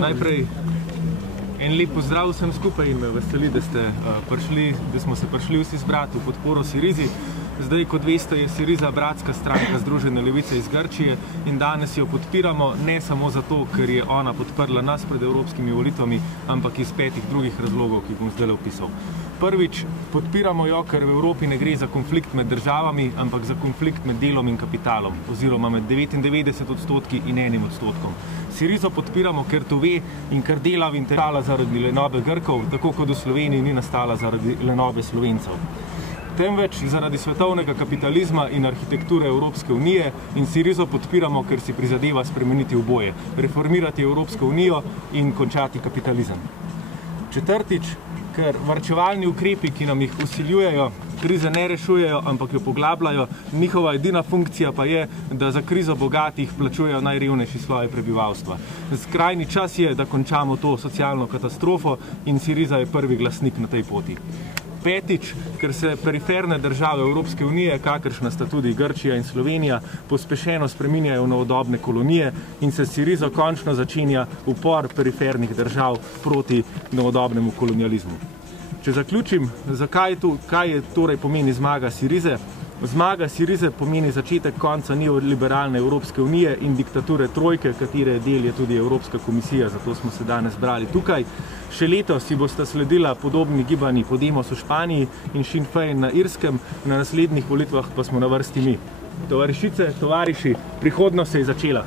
Najprej en lep pozdrav vsem skupaj in me veseli, da smo se prišli vsi zbrati v podporo Syrizi. Zdaj, kot veste, je Syriza bratska stranka Združene levice iz Grčije in danes jo podpiramo ne samo zato, ker je ona podprla nas pred evropskimi volitvami, ampak iz 5 drugih razlogov, ki bom zdaj opisal. Prvič, podpiramo jo, ker v Evropi ne gre za konflikt med državami, ampak za konflikt med delom in kapitalom, oziroma med 99% in 1%. Syrizo podpiramo, ker to ve in ker dela v interesu zaradi lenobe Grkov, tako kot v Sloveniji ni nastala zaradi lenobe Slovencev. Temveč zaradi svetovnega kapitalizma in arhitekture Evropske unije in Syrizo podpiramo, ker si prizadeva spremeniti oboje, reformirati Evropsko unijo in končati kapitalizem. Četrtič, ker varčevalni ukrepi, ki nam jih vsiljujejo, krize ne rešujejo, ampak jo poglabljajo, njihova edina funkcija pa je, da za krizo bogatih plačujejo najrevnejši sloji prebivalstva. Skrajni čas je, da končamo to socialno katastrofo in Syriza je prvi glasnik na tej poti. Petič, ker se periferne države Evropske unije, kakršna sta tudi Grčija in Slovenija, pospešeno spreminjajo v novodobne kolonije in se Syrizo končno začenja upor perifernih držav proti novodobnemu kolonializmu. Če zaključim, kaj je torej pomeni zmaga Syrize? Zmaga Syrize pomeni začetek konca neoliberalne Evropske unije in diktature trojke, katere del je tudi Evropska komisija, zato smo se danes zbrali tukaj. Še letos si bosta sledila podobni gibanji Podemos v Španiji in Sinn Féin na Irskem, na naslednjih volitvah pa smo na vrsti mi. Tovarišice, tovariši, prihodnost se je začela.